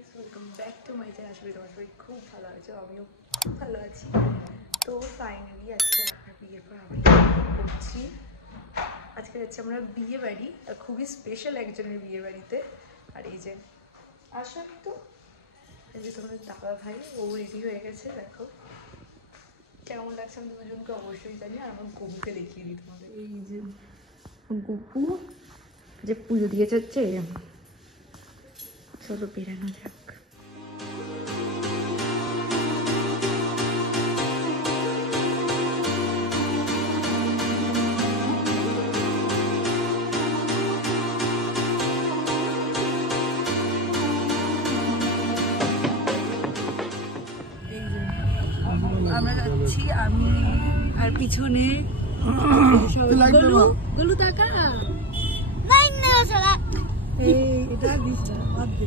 Guys, welcome back to my channel. আসলে তোমার সবাই খুব ভালো আছো, আমিও খুব ভালো আছি। তো ফাইনালি আজকে আমরা বিয়ের পর আবার করছি। আজকে যাচ্ছি আমরা বিয়ে বাড়ি, আর খুবই স্পেশাল একজনের বিয়ে বাড়িতে। আর এই যে আসো তো, এই যে তোমাদের দাদা ভাই, ও রেডি হয়ে গেছে। দেখো কেমন লাগছে আমি দুজনকে অবশ্যই জানি। আর আমার গপুকে দেখিয়ে দিই তোমাদের। এই যে গপু যে পুজো দিয়েছে হচ্ছে, চলো বেরানো যাক। আমরা যাচ্ছি, আমি আর পিছনে গলু টাকা এটা দিস না, বাদ দে।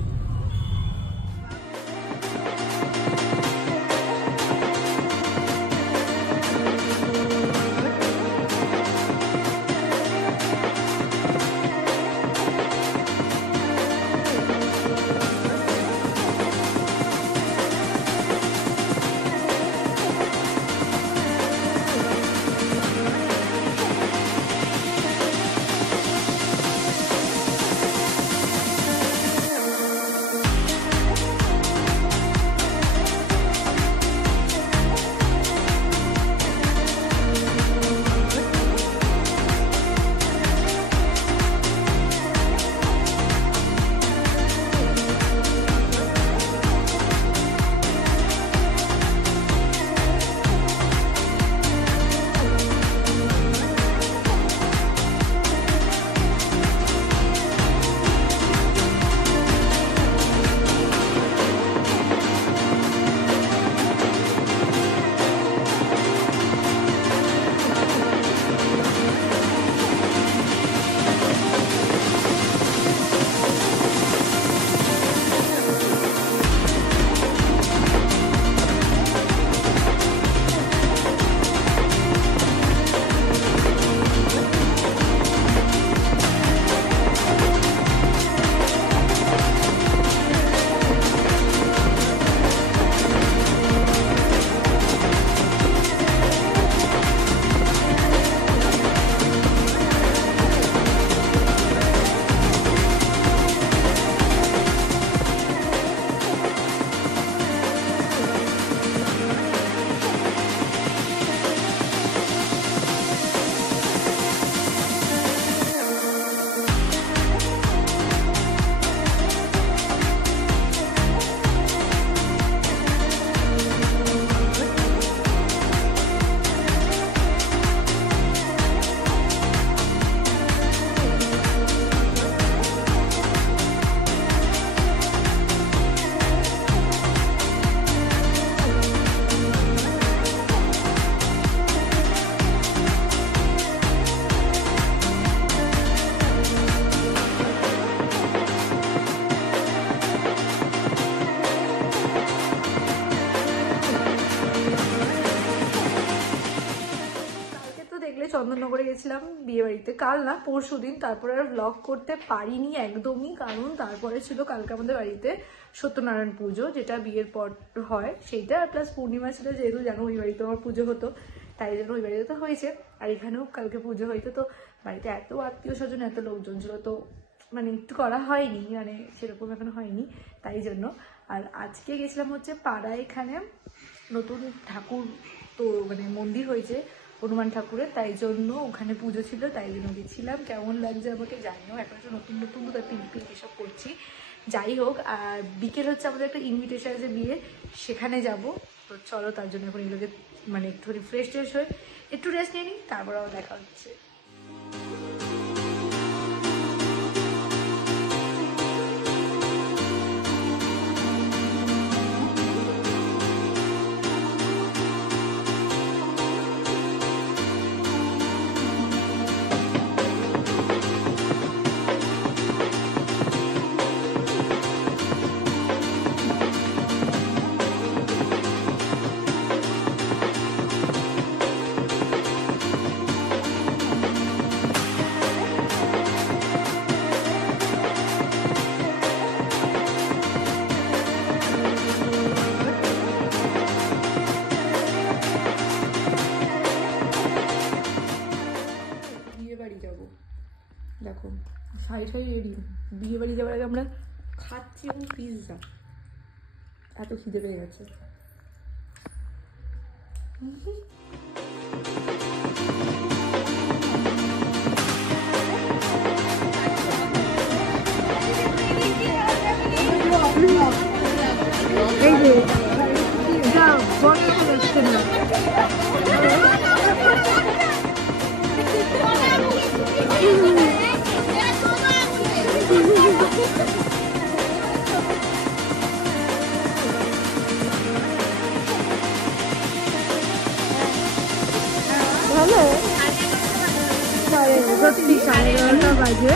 চন্দননগরে গেছিলাম বিয়ে বাড়িতে, কাল না পরশু দিন। তারপরে আর ব্লগ করতে পারিনি একদমই, কারণ তারপরে ছিল কালকে আমাদের বাড়িতে সত্যনারায়ণ পুজো, যেটা বিয়ের পর হয় সেইটা, আর প্লাস পূর্ণিমা ছিল, যেহেতু জানো ওই বাড়িতে আমার পুজো হতো, তাই জন্য ওই বাড়িতে তো হয়েছে। আর এখানেও কালকে পুজো হয়েছে, তো বাড়িতে এত আত্মীয় স্বজন এত লোকজন ছিল, তো মানে একটু করা হয়নি, মানে সেরকম এখন হয়নি, তাই জন্য। আর আজকে গেছিলাম হচ্ছে পাড়ায়, এখানে নতুন ঠাকুর তো মানে মন্দির হয়েছে হনুমান ঠাকুরের, তাই জন্য ওখানে পুজো ছিল, তাই জন্য গেছিলাম। কেমন লাগছে আমাকে জানিও, এখন একটু নতুন নতুন তো তাই পিঙ্ক পিঙ্ক এসব করছি। যাই হোক, আর বিকেল হচ্ছে আমাদের একটা ইনভিটেশন আছে বিয়ে, সেখানে যাব। তো চলো, তার জন্য এখন এগুলোকে মানে একটু ফ্রেশ ট্রেশ হয়ে একটু রেস্ট নিয়ে নিই, তারপর আবার দেখা হচ্ছে। শাড়ি শাড়ি রেডি, বিয়ে বাড়ি যাওয়ার আগে আমরা খাচ্ছি এবং পিৎজা, এত খিদে পেয়ে গেছে। এই যে যা বন্ধ করছে না, ভালো সত্যি 11:30 বাজে।